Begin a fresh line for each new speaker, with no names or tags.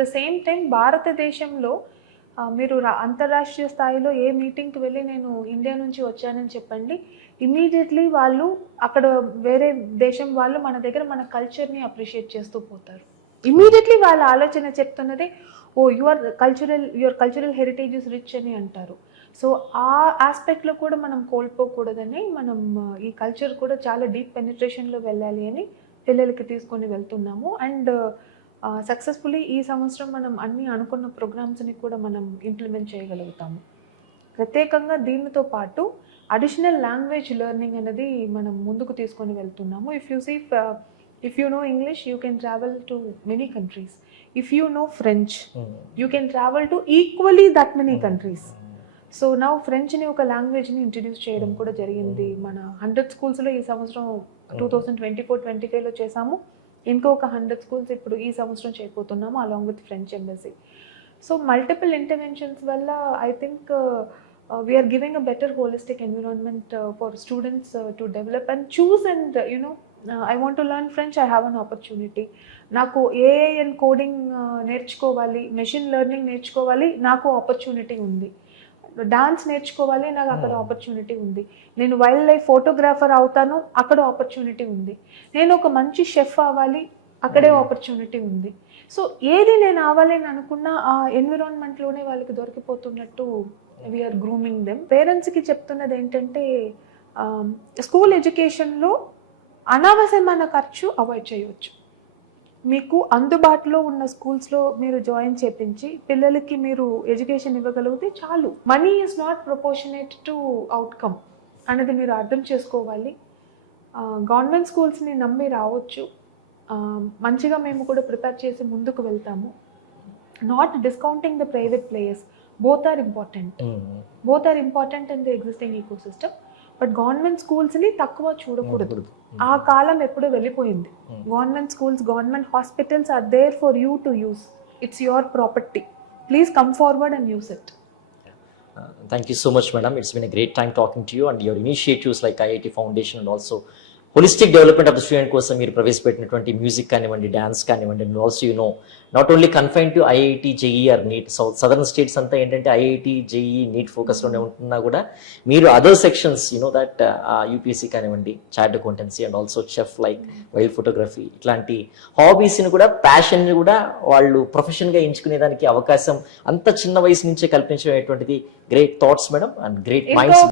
The same time భారతదేశంలో మీరు రా- అంతర్రాష్ట్రీయ స్థాయిలో ఏ మీటింగ్కి వెళ్ళి నేను ఇండియా నుంచి వచ్చానని చెప్పండి. ఇమీడియట్లీ వాళ్ళు అక్కడ వేరే దేశం వాళ్ళు మన దగ్గర మన కల్చర్ని అప్రిషియేట్ చేస్తూ పోతారు. ఇమీడియట్లీ వాళ్ళ ఆలోచన చెప్తున్నది ఓ your cultural your cultural heritage is rich అని అంటారు. సో ఆ ఆస్పెక్ట్లో కూడా మనం కోల్పోకూడదని మనం ఈ కల్చర్ కూడా చాలా డీప్ పెనిట్రేషన్లో వెళ్ళాలి అని పిల్లలకి తీసుకొని వెళ్తున్నాము. అండ్ సక్సెస్ఫుల్లీ ఈ సంవత్సరం మనం అన్ని అనుకున్న ప్రోగ్రామ్స్ని కూడా మనం ఇంప్లిమెంట్ చేయగలుగుతాము. ప్రత్యేకంగా దీనితో పాటు అడిషనల్ లాంగ్వేజ్ లెర్నింగ్ అనేది మనం ముందుకు తీసుకొని వెళ్తున్నాము. If you see if you know English you can travel to many countries if you know French you can travel to equally that many countries so నా ఫ్రెంచ్ని ఒక లాంగ్వేజ్ని ఇంట్రడ్యూస్ చేయడం కూడా జరిగింది. మన హండ్రెడ్ స్కూల్స్లో ఈ సంవత్సరం two thousand twenty four twenty ఫైవ్లో చేసాము ఇంకొక హండ్రెడ్ స్కూల్స్ ఇప్పుడు ఈ సంవత్సరం చేయబోతున్నాము along with French embassy so multiple interventions వల్ల I think we're giving a better holistic environment for students to develop and choose and you know I want to learn French I have an opportunity నాకు AI and coding నేర్చుకోవాలి machine learning నేర్చుకోవాలి నాకు opportunity ఉంది. Dance నేర్చుకోవాలి నాకు అక్కడ opportunity ఉంది. నేను వైల్డ్ లైఫ్ ఫోటోగ్రాఫర్ అవుతాను అక్కడ ఆపర్చునిటీ ఉంది. నేను ఒక మంచి షెఫ్ అవ్వాలి అక్కడే ఆపర్చునిటీ ఉంది. సో ఏది నేను అవ్వాలి అని అనుకున్నా ఆ ఎన్విరాన్మెంట్లోనే వాళ్ళకి దొరికిపోతున్నట్టు వీఆర్ గ్రూమింగ్ దెమ్ పేరెంట్స్కి చెప్తున్నది ఏంటంటే స్కూల్ ఎడ్యుకేషన్లో అనవసరమైన ఖర్చు అవాయిడ్ చేయవచ్చు మీకు అందుబాటులో ఉన్న స్కూల్స్లో మీరు జాయిన్ చేపించి పిల్లలకి మీరు ఎడ్యుకేషన్ ఇవ్వగలిగితే చాలు. Money is not proportionate to outcome అనేది మీరు అర్థం చేసుకోవాలి. గవర్నమెంట్ స్కూల్స్ని నమ్మి రావచ్చు. మంచిగా మేము కూడా ప్రిపేర్ చేసి ముందుకు వెళ్తాము. Not discounting the private players both are important both are important in the existing ecosystem but government స్కూల్స్ని తక్కువ చూడకూడదు. ఆ కాలం ఎప్పుడూ వెళ్ళిపోయింది. Government schools government hospitals are there for you to use it's your property please come forward and use it
thank you so much madam it's been a great time talking to you and your initiatives like IIT foundation and also holistic development of the student కోసం మీరు ప్రవేశపెట్టినటువంటి music కానివ్వండి dance కానివ్వండి and also you know not only confine to IIT JEE or NEET south southern states అంతా ఏంటంటే IIT JEE NEET ఫోకస్లోనే ఉంటున్నా కూడా మీరు other sections you know that UPSC కానివ్వండి chart accountancy and also chef like wild photography ఇట్లాంటి హాబీస్ని కూడా ప్యాషన్ని కూడా వాళ్ళు ప్రొఫెషన్గా ఎంచుకునేదానికి అవకాశం అంత చిన్న వయసు నుంచే కల్పించడం great thoughts madam and great minds